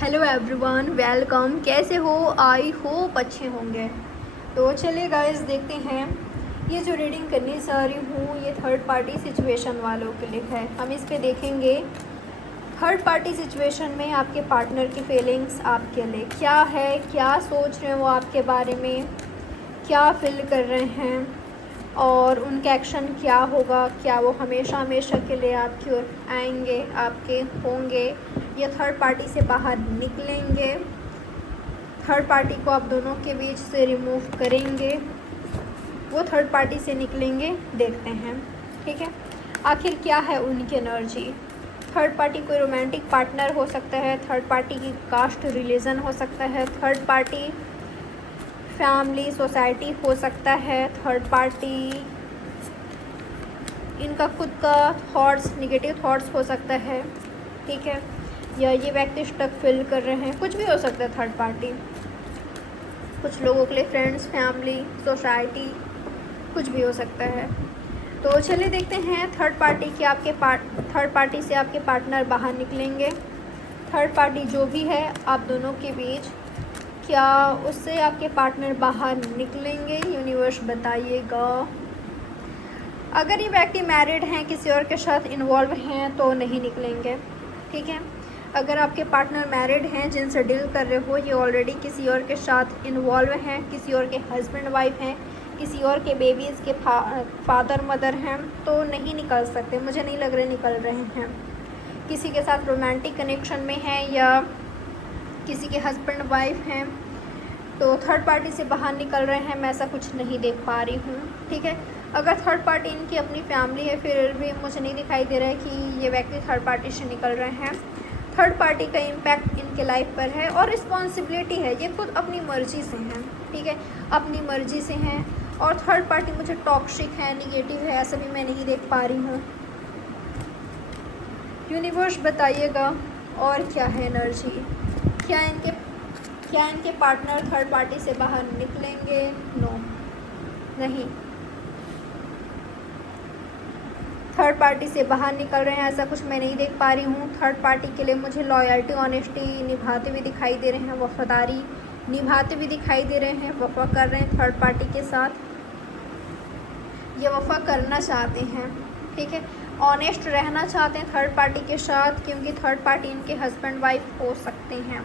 Hello everyone, welcome. कैसे हो? I hope अच्छे होंगे। तो चलिए गाइस, देखते हैं। ये जो रीडिंग करनी चाह रही हूँ ये थर्ड पार्टी सिचुएशन वालों के लिए है। हम इस पे देखेंगे थर्ड पार्टी सिचुएशन में आपके पार्टनर की फीलिंग्स आपके लिए क्या है, क्या सोच रहे हैं वो आपके बारे में, क्या फील कर रहे हैं और उनका एक्शन क्या होगा। क्या वो हमेशा हमेशा के लिए आपकी ओर आएंगे, आपके होंगे, या थर्ड पार्टी से बाहर निकलेंगे, थर्ड पार्टी को आप दोनों के बीच से रिमूव करेंगे, वो थर्ड पार्टी से निकलेंगे। देखते हैं, ठीक है, आखिर क्या है उनकी एनर्जी। थर्ड पार्टी कोई रोमांटिक पार्टनर हो सकता है, थर्ड पार्टी की कास्ट रिलीजन हो सकता है, थर्ड पार्टी फैमिली सोसाइटी हो सकता है, थर्ड पार्टी इनका खुद का थॉट्स, नेगेटिव थॉट्स हो सकता है, ठीक है, या ये व्यक्ति स्टक फील कर रहे हैं, कुछ भी हो सकता है। थर्ड पार्टी कुछ लोगों के लिए फ्रेंड्स, फैमिली, सोसाइटी, कुछ भी हो सकता है। तो चलिए देखते हैं थर्ड पार्टी के थर्ड पार्टी से आपके पार्टनर बाहर निकलेंगे। थर्ड पार्टी जो भी है आप दोनों के बीच, क्या उससे आपके पार्टनर बाहर निकलेंगे? यूनिवर्स बताइएगा। अगर ये व्यक्ति मैरिड हैं, किसी और के साथ इन्वॉल्व हैं तो नहीं निकलेंगे, ठीक है। अगर आपके पार्टनर मैरिड हैं, जिनसे डील कर रहे हो, ये ऑलरेडी किसी और के साथ इन्वॉल्व हैं, किसी और के हस्बैंड वाइफ हैं, किसी और के बेबीज़ के फादर मदर हैं, तो नहीं निकल सकते। मुझे नहीं लग रहे निकल रहे हैं। किसी के साथ रोमांटिक कनेक्शन में हैं या किसी के हस्बैंड वाइफ हैं, तो थर्ड पार्टी से बाहर निकल रहे हैं। मैं ऐसा कुछ नहीं देख पा रही हूँ, ठीक है। अगर थर्ड पार्टी इनकी अपनी फैमिली है, फिर भी मुझे नहीं दिखाई दे रहा है कि ये व्यक्ति थर्ड पार्टी से निकल रहे हैं। थर्ड पार्टी का इम्पैक्ट इनके लाइफ पर है और रिस्पॉन्सिबिलिटी है। ये खुद अपनी मर्ज़ी से हैं, ठीक है, अपनी मर्ज़ी से हैं। और थर्ड पार्टी मुझे टॉक्सिक है, निगेटिव है, ऐसा भी मैं नहीं देख पा रही हूँ। यूनिवर्स बताइएगा और क्या है एनर्जी। क्या इनके पार्टनर थर्ड पार्टी से बाहर निकलेंगे? नो, नहीं। थर्ड पार्टी से बाहर निकल रहे हैं, ऐसा कुछ मैं नहीं देख पा रही हूँ। थर्ड पार्टी के लिए मुझे लॉयल्टी, ऑनेस्टी निभाते हुए दिखाई दे रहे हैं, वफादारी निभाते हुए दिखाई दे रहे हैं, वफा कर रहे हैं थर्ड पार्टी के साथ, ये वफा करना चाहते हैं, ठीक है, ऑनेस्ट रहना चाहते हैं थर्ड पार्टी के साथ, क्योंकि थर्ड पार्टी इनके हस्बैंड वाइफ हो सकते हैं।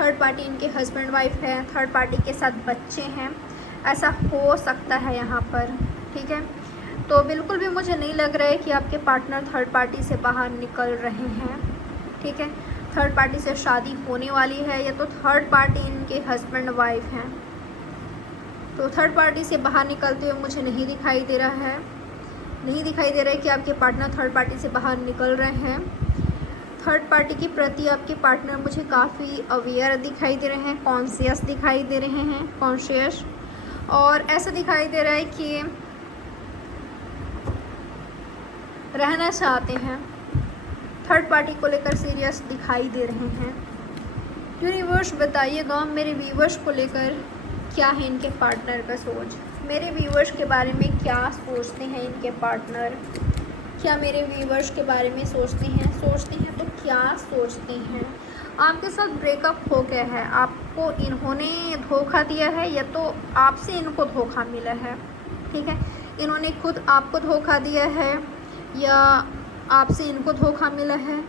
थर्ड पार्टी इनके हस्बैंड वाइफ है, थर्ड पार्टी के साथ बच्चे हैं, ऐसा हो सकता है यहाँ पर, ठीक है। तो बिल्कुल भी मुझे नहीं लग रहा है कि आपके पार्टनर थर्ड पार्टी से बाहर निकल रहे हैं, ठीक है। थर्ड पार्टी से शादी होने वाली है, या तो थर्ड पार्टी इनके हस्बैंड वाइफ हैं। तो थर्ड पार्टी से बाहर निकलते हुए मुझे नहीं दिखाई दे रहा है, नहीं दिखाई दे रहा है कि आपके पार्टनर थर्ड पार्टी से बाहर निकल रहे हैं। थर्ड पार्टी के प्रति आपके पार्टनर मुझे काफ़ी अवेयर दिखाई दे रहे हैं, कॉन्शियस दिखाई दे रहे हैं, कॉन्शियस, और ऐसा दिखाई दे रहा है कि रहना चाहते हैं, थर्ड पार्टी को लेकर सीरियस दिखाई दे रहे हैं। यूनिवर्स बताइएगा मेरे व्यूवर्स को लेकर क्या है इनके पार्टनर का सोच। मेरे व्यूवर्स के बारे में क्या सोचते हैं इनके पार्टनर। क्या मेरे व्यूवर्स के बारे में सोचते हैं तो क्या सोचते हैं। आपके साथ ब्रेकअप हो गया है, आपको इन्होंने धोखा दिया है या तो आपसे इनको धोखा मिला है, ठीक है। इन्होंने खुद आपको धोखा दिया है या आपसे इनको धोखा मिला है,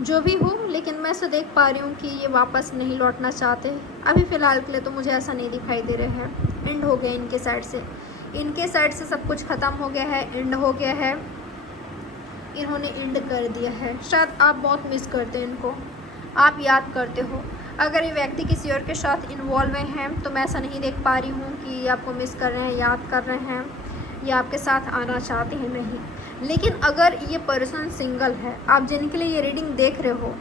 जो भी हो, लेकिन मैं ऐसा देख पा रही हूँ कि ये वापस नहीं लौटना चाहते अभी फ़िलहाल के लिए। तो मुझे ऐसा नहीं दिखाई दे रहा है। एंड हो गया इनके साइड से सब कुछ ख़त्म हो गया है, एंड हो गया है, इन्होंने एंड कर दिया है। शायद आप बहुत मिस करते हैं इनको, आप याद करते हो। अगर ये व्यक्ति किसी और के साथ इन्वॉल्व हैं तो मैं ऐसा नहीं देख पा रही हूँ कि आपको मिस कर रहे हैं, याद कर रहे हैं या आपके साथ आना चाहते हैं, नहीं। लेकिन अगर ये पर्सन सिंगल है, आप जिनके लिए ये रीडिंग देख रहे हो,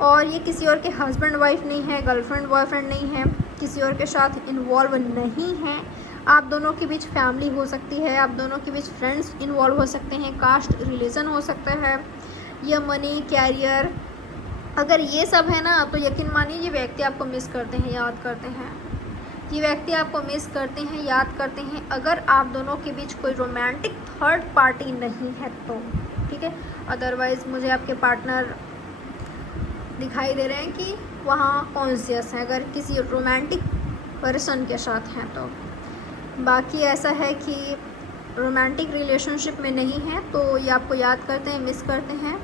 और ये किसी और के हस्बैंड वाइफ नहीं है, गर्लफ्रेंड बॉयफ्रेंड नहीं है, किसी और के साथ इन्वॉल्व नहीं है, आप दोनों के बीच फैमिली हो सकती है, आप दोनों के बीच फ्रेंड्स इन्वॉल्व हो सकते हैं, कास्ट रिलीजन हो सकता है, या मनी, कैरियर, अगर ये सब है ना, तो यकीन मानिए ये व्यक्ति आपको मिस करते हैं, याद करते हैं। ये व्यक्ति आपको मिस करते हैं, याद करते हैं, अगर आप दोनों के बीच कोई रोमांटिक थर्ड पार्टी नहीं है तो, ठीक है। अदरवाइज़ मुझे आपके पार्टनर दिखाई दे रहे हैं कि वहाँ कॉन्शियस है, अगर किसी रोमांटिक पर्सन के साथ हैं तो। बाकी ऐसा है कि रोमांटिक रिलेशनशिप में नहीं है तो ये आपको याद करते हैं, मिस करते हैं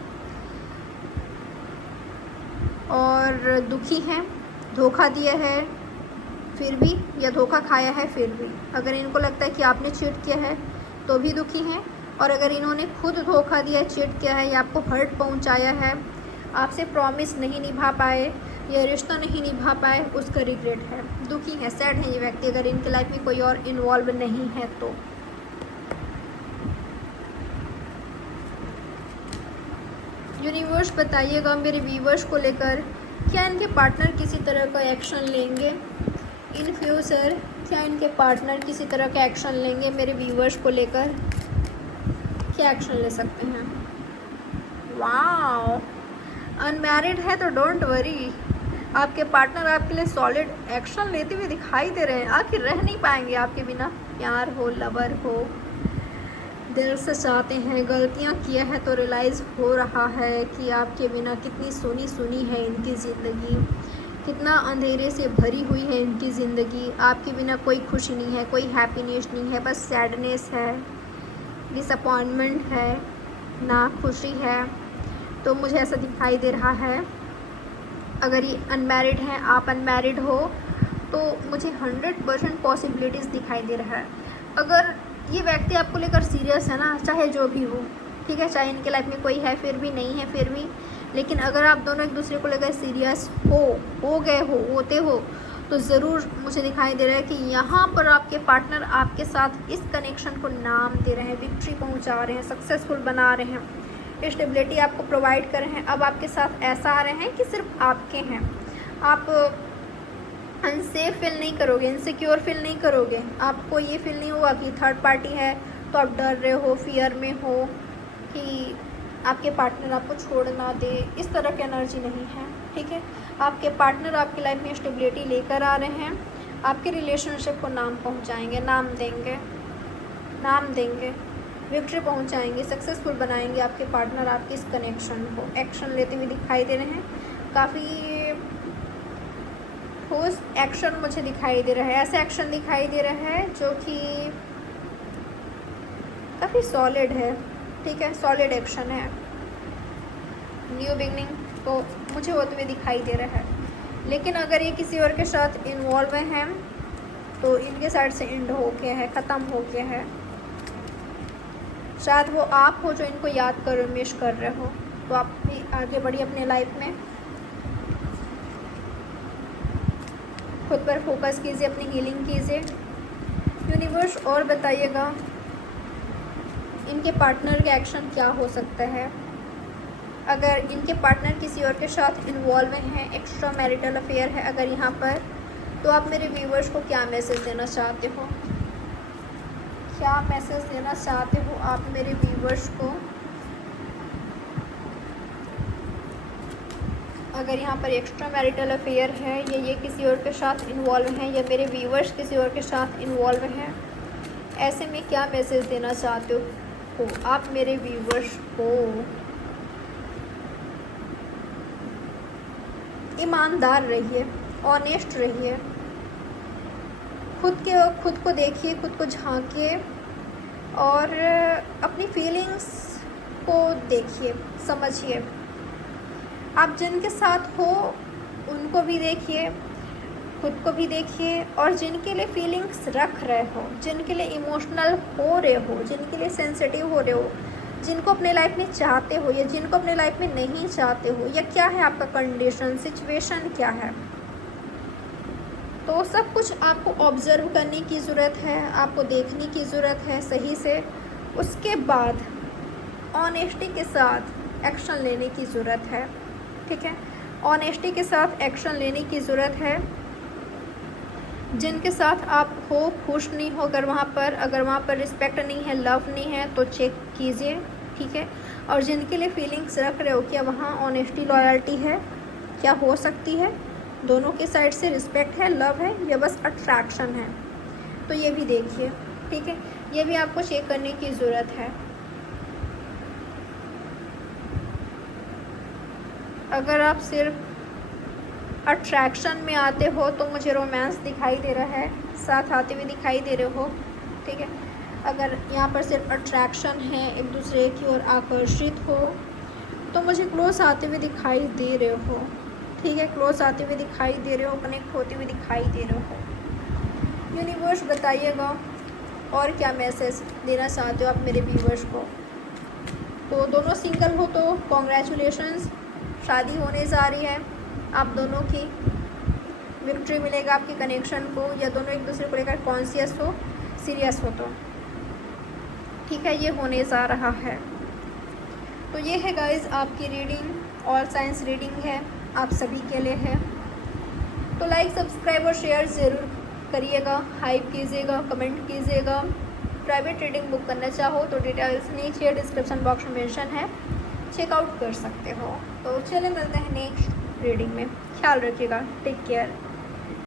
और दुखी हैं, धोखा दिया है फिर भी, या धोखा खाया है फिर भी। अगर इनको लगता है कि आपने चीट किया है तो भी दुखी हैं, और अगर इन्होंने खुद धोखा दिया, चीट किया है या आपको हर्ट पहुंचाया है, आपसे प्रॉमिस नहीं निभा पाए या रिश्ता नहीं निभा पाए, उसका रिग्रेट है, दुखी है, सैड है ये व्यक्ति, अगर इनके लाइफ में कोई और इन्वॉल्व नहीं है तो। यूनिवर्स बताइएगा मेरे व्यूवर्स को लेकर, क्या इनके पार्टनर किसी तरह का एक्शन लेंगे इन फ्यूचर? क्या इनके पार्टनर किसी तरह का एक्शन लेंगे मेरे व्यूवर्स को लेकर? क्या एक्शन ले सकते हैं? वाओ, अनमैरिड है तो डोंट वरी, आपके पार्टनर आपके लिए सॉलिड एक्शन लेते हुए दिखाई दे रहे हैं। आखिर रह नहीं पाएंगे आपके बिना, प्यार हो, लवर हो, दिल से चाहते हैं। गलतियां किया है तो रियलाइज़ हो रहा है कि आपके बिना कितनी सुनी सुनी है इनकी ज़िंदगी, कितना अंधेरे से भरी हुई है इनकी ज़िंदगी। आपके बिना कोई खुशी नहीं है, कोई हैप्पीनेस नहीं है, बस सैडनेस है, डिसअपॉइंटमेंट है, ना खुशी है। तो मुझे ऐसा दिखाई दे रहा है, अगर ये अनमैरिड हैं, आप अनमैरिड हो, तो मुझे 100% पॉसिबिलिटीज़ दिखाई दे रहा है। अगर ये व्यक्ति आपको लेकर सीरियस है ना, चाहे जो भी हो, ठीक है, चाहे इनके लाइफ में कोई है फिर भी, नहीं है फिर भी, लेकिन अगर आप दोनों एक दूसरे को लेकर सीरियस हो गए हो, होते हो, तो ज़रूर मुझे दिखाई दे रहा है कि यहाँ पर आपके पार्टनर आपके साथ इस कनेक्शन को नाम दे रहे हैं, विक्ट्री पहुँचा रहे हैं, सक्सेसफुल बना रहे हैं, स्टेबिलिटी आपको प्रोवाइड कर रहे हैं। अब आपके साथ ऐसा आ रहे हैं कि सिर्फ आपके हैं, आप अनसेफ फील नहीं करोगे, इनसिक्योर फील नहीं करोगे, आपको ये फील नहीं होगा कि थर्ड पार्टी है तो आप डर रहे हो, फियर में हो कि आपके पार्टनर आपको छोड़ ना दे, इस तरह की एनर्जी नहीं है, ठीक है। आपके पार्टनर आपकी लाइफ में स्टेबिलिटी लेकर आ रहे हैं, आपके रिलेशनशिप को नाम पहुंचाएंगे, नाम देंगे, विक्ट्री पहुंचाएंगे, सक्सेसफुल बनाएंगे आपके पार्टनर आपके इस कनेक्शन को। एक्शन लेते हुए दिखाई दे रहे हैं, काफ़ी ठोस एक्शन मुझे दिखाई दे रहा है, ऐसे एक्शन दिखाई दे रहा है जो कि काफ़ी सॉलिड है, ठीक है, सॉलिड एक्शन है। न्यू बिगनिंग तो मुझे होते हुए दिखाई दे रहा है, लेकिन अगर ये किसी और के साथ इन्वॉल्व हैं तो इनके साइड से एंड हो गया है, ख़त्म हो गया है। शायद वो आप हो जो इनको याद कर मिस कर रहे हो, तो आप भी आगे बढ़िए अपने लाइफ में, खुद पर फोकस कीजिए, अपनी हीलिंग कीजिए। यूनिवर्स और बताइएगा इनके पार्टनर का एक्शन क्या हो सकता है? अगर इनके पार्टनर किसी और के साथ इन्वॉल्व हैं, एक्स्ट्रा मैरिटल अफेयर है अगर यहाँ पर, तो आप मेरे व्यूवर्स को क्या मैसेज देना चाहते हो? क्या मैसेज देना चाहते हो आप मेरे व्यूवर्स को? अगर यहाँ पर एक्स्ट्रा मैरिटल अफेयर है या ये किसी और के साथ इन्वॉल्व हैं या मेरे व्यूवर्स किसी और के साथ इन्वॉल्व हैं, ऐसे में क्या मैसेज देना चाहते हो आप मेरे व्यूवर्स को? ईमानदार रहिए, ऑनेस्ट रहिए, खुद को देखिए, खुद को झांकिए और अपनी फीलिंग्स को देखिए, समझिए। आप जिनके साथ हो उनको भी देखिए, खुद को भी देखिए, और जिनके लिए फीलिंग्स रख रहे हो, जिनके लिए इमोशनल हो रहे हो, जिनके लिए सेंसिटिव हो रहे हो, जिनको अपने लाइफ में चाहते हो या जिनको अपने लाइफ में नहीं चाहते हो, या क्या है आपका कंडीशन, सिचुएशन क्या है, तो सब कुछ आपको ऑब्ज़र्व करने की ज़रूरत है, आपको देखने की ज़रूरत है सही से। उसके बाद ऑनेस्टी के साथ एक्शन लेने की ज़रूरत है, ठीक है, ऑनेस्टी के साथ एक्शन लेने की ज़रूरत है। जिनके साथ आप हो खुश नहीं हो, अगर वहाँ पर रिस्पेक्ट नहीं है, लव नहीं है, तो चेक कीजिए, ठीक है। और जिनके लिए फीलिंग्स रख रहे हो, क्या वहाँ ऑनेस्टी लॉयल्टी है, क्या हो सकती है, दोनों के साइड से रिस्पेक्ट है, लव है, या बस अट्रैक्शन है, तो ये भी देखिए, ठीक है, ये भी आपको चेक करने की ज़रूरत है। अगर आप सिर्फ अट्रैक्शन में आते हो तो मुझे रोमांस दिखाई दे रहा है, साथ आते हुए दिखाई दे रहे हो, ठीक है। अगर यहाँ पर सिर्फ अट्रैक्शन है, एक दूसरे की ओर आकर्षित हो, तो मुझे क्लोज आते हुए दिखाई दे रहे हो, ठीक है। क्लोज आते हुए दिखाई दे रहे हो, कनेक्ट होते हुए दिखाई दे रहे हो। यूनिवर्स बताइएगा और क्या मैसेज देना चाहते हो आप मेरे व्यूवर्स को। तो दोनों सिंगल हो तो कॉन्ग्रेचुलेशंस, शादी होने जा रही है आप दोनों की, विक्ट्री मिलेगा आपके कनेक्शन को, या दोनों एक दूसरे को लेकर कॉन्शियस हो, सीरियस हो, तो ठीक है, ये होने जा रहा है। तो ये है गाइस आपकी रीडिंग, ऑल साइंस रीडिंग है, आप सभी के लिए है। तो लाइक, सब्सक्राइब और शेयर ज़रूर करिएगा, हाइप कीजिएगा, कमेंट कीजिएगा। प्राइवेट रीडिंग बुक करना चाहो तो डिटेल्स नीचे डिस्क्रिप्शन बॉक्स में मेंशन है, चेकआउट कर सकते हो। तो चलिए मिलते हैं नेक्स्ट रीडिंग में, ख्याल रखिएगा, टेक केयर।